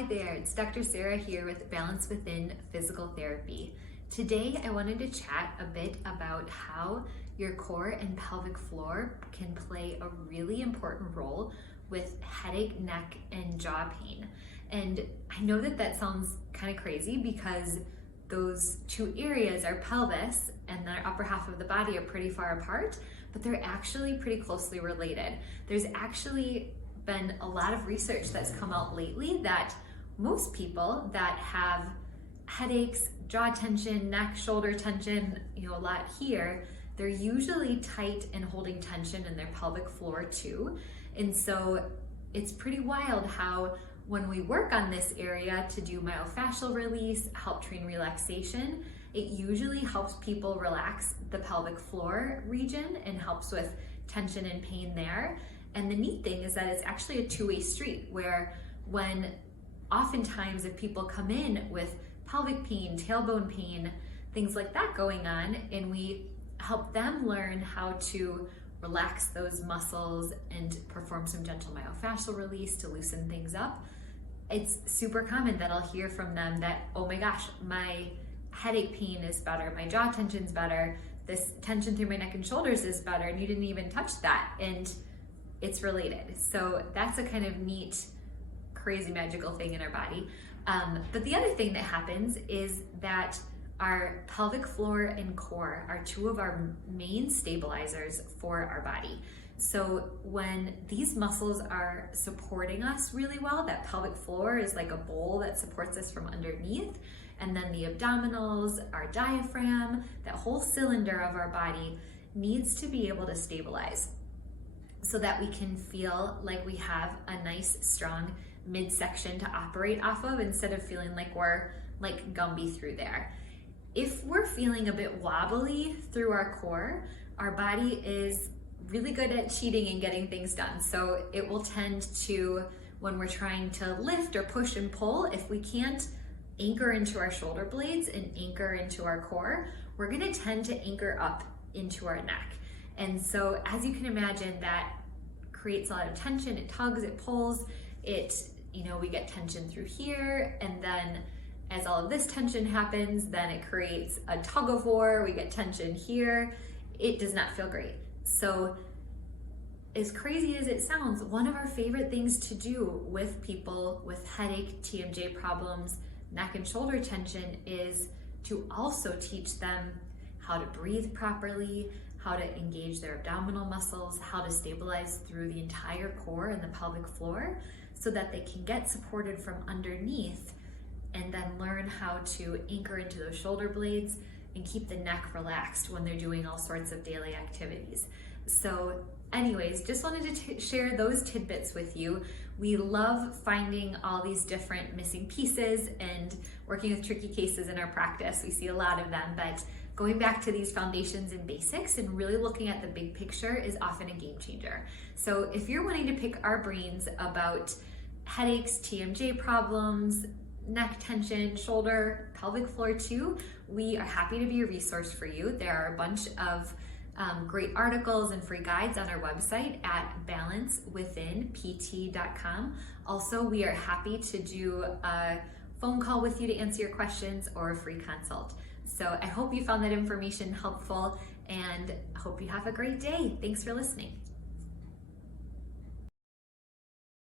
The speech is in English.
Hi there, it's Dr. Sarah here with Balance Within Physical Therapy. Today I wanted to chat a bit about how your core and pelvic floor can play a really important role with headache, neck, and jaw pain. And I know that sounds kind of crazy because those two areas, our pelvis and our upper half of the body, are pretty far apart, but they're actually pretty closely related. There's actually been a lot of research that's come out lately that most people that have headaches, jaw tension, neck, shoulder tension, a lot here, they're usually tight and holding tension in their pelvic floor too. And so it's pretty wild how when we work on this area to do myofascial release, help train relaxation, it usually helps people relax the pelvic floor region and helps with tension and pain there. And the neat thing is that it's actually a two-way street where when oftentimes if people come in with pelvic pain, tailbone pain, things like that going on, and we help them learn how to relax those muscles and perform some gentle myofascial release to loosen things up, it's super common that I'll hear from them that, oh my gosh, my headache pain is better, my jaw tension's better, this tension through my neck and shoulders is better, and you didn't even touch that. And it's related. So that's a kind of neat, crazy, magical thing in our body. But the other thing that happens is that our pelvic floor and core are two of our main stabilizers for our body. So when these muscles are supporting us really well, that pelvic floor is like a bowl that supports us from underneath, and then the abdominals, our diaphragm, that whole cylinder of our body needs to be able to stabilize so that we can feel like we have a nice, strong midsection to operate off of instead of feeling like we're like Gumby through there. If we're feeling a bit wobbly through our core, our body is really good at cheating and getting things done. So it will tend to, when we're trying to lift or push and pull, if we can't anchor into our shoulder blades and anchor into our core, we're gonna tend to anchor up into our neck. And so as you can imagine, that creates a lot of tension. It tugs, it pulls, we get tension through here, and then as all of this tension happens, then it creates a tug of war, we get tension here. It does not feel great. So as crazy as it sounds, one of our favorite things to do with people with headache, TMJ problems, neck and shoulder tension is to also teach them how to breathe properly, how to engage their abdominal muscles, how to stabilize through the entire core and the pelvic floor so that they can get supported from underneath and then learn how to anchor into those shoulder blades and keep the neck relaxed when they're doing all sorts of daily activities. So anyways, just wanted to share those tidbits with you. We love finding all these different missing pieces and working with tricky cases in our practice. We see a lot of them, but going back to these foundations and basics and really looking at the big picture is often a game changer. So if you're wanting to pick our brains about headaches, TMJ problems, neck tension, shoulder, pelvic floor too, we are happy to be a resource for you. There are a bunch of great articles and free guides on our website at balancewithinpt.com. Also, we are happy to do a phone call with you to answer your questions or a free consult. So I hope you found that information helpful and hope you have a great day. Thanks for listening.